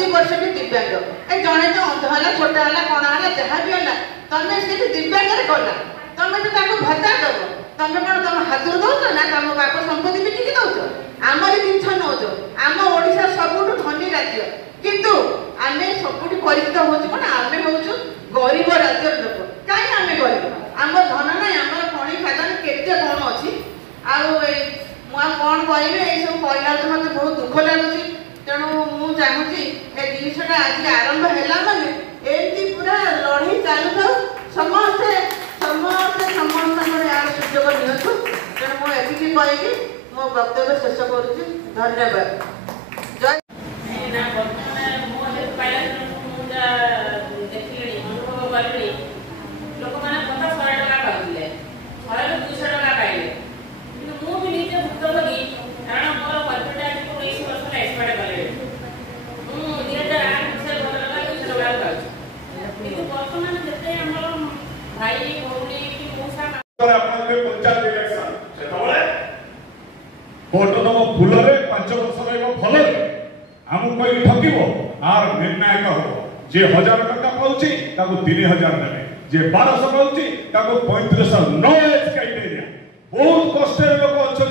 80% दिव्यांग ए जने तो अंध है छोटा है कणा है जहाँ भी है तुम्हें से दिव्यांग गला तुम्हें तो भत्ता दब तुम्हें कौन तुम हाथ दौच ना तुम बाप संपत्ति बिकिकी दौच आमरी जिन नौच आम ओडिशा सबुठ धनी राज्य किंतु आम सबुठ परिचित हो आम हूँ गरीब राज्य लोक कहीं आम गरीब आम धन ना आम खଣି खादान केते कौन अच्छी कौन कह सब कहला मत बहुत दुख लगुच तेणु मुझे चाहूँगी ए जिनसा आज आरंभ है माने एमती पूरा लड़ाई चालू था समस्ते समस्ते समस्त यार सुजोग नियंतु तेणु मुझे कहीकि मो वक्तव्य शेष करुच्ची धन्यवाद जय लोक मैंने 50-100 टका पाते 100-200 टका पाइले मुझे निजे भुक्तभोगी कारण मोर परिचय आज 19 वर्ष एक्सपायर कले मुझे 2008 मसीह घर लगा 200 टका पाऊँ कि बर्तमान जिते आम भाई भौणी कि मौसा पंचायत इलेक्शन से भोट दम फूल 5 वर्ष भल आम कोई ठकब आर निर्णायक हम जे 1000 टका पाँच 3000 देवे जे 1200 पाँच 3500 नो एज क्राइटेरिया बहुत कष्ट लोक अच्छा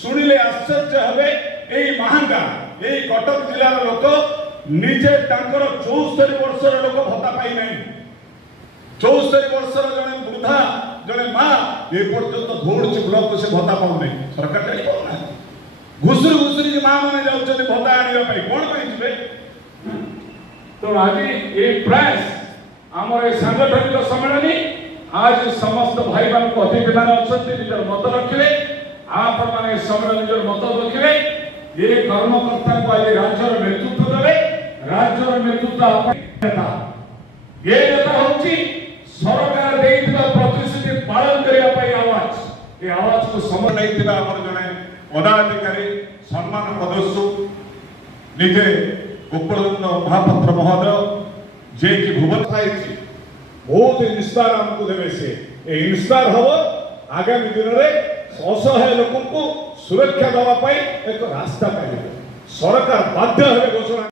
शुणिले आश्चर्य हे यही महांगा यही कटक जिलार लोक निजे 74 वर्षर लोक भत्ता पाई ना 74 वर्षर जड़े वृद्धा जड़े माँ ये पर्यटन दौड़ ब्लक से भत्ता पाऊ ना सरकार जानी पाऊना घुसुरी घुसुरी माँ मैंने जाऊँ भत्ता आने कौन जी तो आज ये प्रयास आमर सांगठनिक सम्मेलन आज समस्त भाई मान अतिथि मान अच्छा निजर मत रखिले आपण मैंने सम्मेलन निजर मत रखिले ये कर्मकर्ता को आज राज्यर नेतृत्व देवे राज्यर नेतृत्व ये नेता होची सरकार देइथिबा प्रतिश्रुति पालन करिया आवाज ये आवाज को समझ नहीं आमर जने पदाधिकारी सम्मान पदस्यु निजे गोपालचंद्र महापात्र महोदय जे कि भुवन बहुत इंस्पायर आमको देवे से इंस्पायर हम आगामी दिन में असहाय लोक सुरक्षा देवाई एक रास्ता पाइबे सरकार बाध्य घोषणा